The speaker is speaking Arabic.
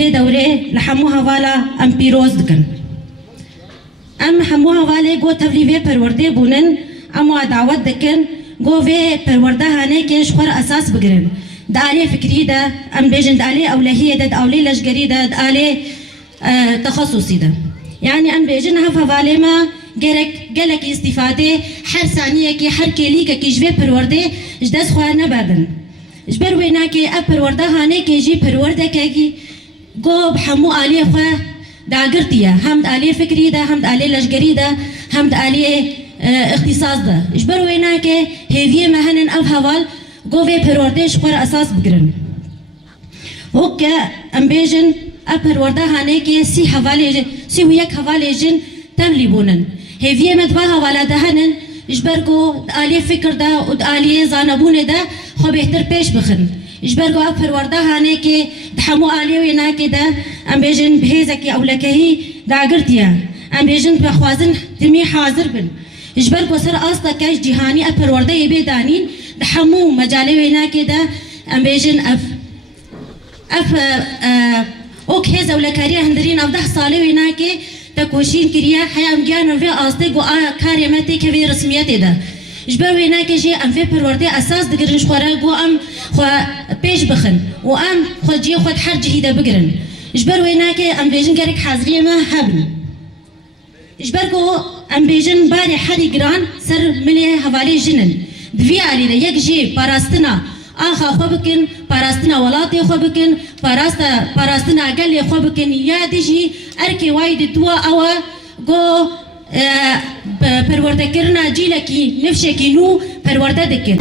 في دوره لحموها فالا ام بيروز دكن ام حموها فالي جو تفلي في پرورده بونن اما دعوت دكن جو في پرورده هانه كش خور اساس بگرن دالي فكري ده ام بيجن دالي اولهيه ده دالي لشگري ده دالي تخصصي ده يعني ام بيجن هفا فالي ما گلک استفاده هر ثانیه کی هر کلیکه کی جوه پرورده جدس خواه نبردن جبر وینا که اب پرورده هانه که جی پرورده که گو بحمو آلی خواه داگرتیه هم آلی فکری ده هم آلی لشگری ده هم آلی اختصاص ده جبر وینا که هیویه مهنن اب حوال گو وی پرورده شخور اساس بگرن وکه ام بیجن اب پرورده هانه که سی و یک حوالی جن تبلی بونن هیویه مدبا حوالا دهنن اجبرگو آلی فکر ده و آلی زانبون ده خو بهتر پیش بخن اجبرگو اب پرورده هانه که دحمو آلی وینا که ده ام بیجن بهیزه که اولکهی داگرتیه ام بیجن بخوازن دمی حاضر بن اجبرگو سر آستا کش جهانی اب پرورده یبی دانین دحمو مجالی وینا که ده ام بیجن اوک هیز اولکاری هندرین او 10 ساله وینا که تکوشین کریه حیام گیان وی آسته گو کاری متی که وی رسمیت ده جبر وینا که جی ام وی پرورده اساس دگرنش خورا گو ام خو پیش بخن و ام خو جی خود هر جهیده بگرن جبر وینا که ام بیجن گرک حاضری ما هبن جبر گو ام بیجن باری حری گران سر ملی حوالی جنن دوی آلی ده یک جی پاراستنا آخا خو بکن پاراستنا ولاتی خو بکن پاراستنا گلی خو بکن یا دیجی ارکی واید دوا او گو پرورده کرنا جیلکی نفشه کی نو پرورده دکن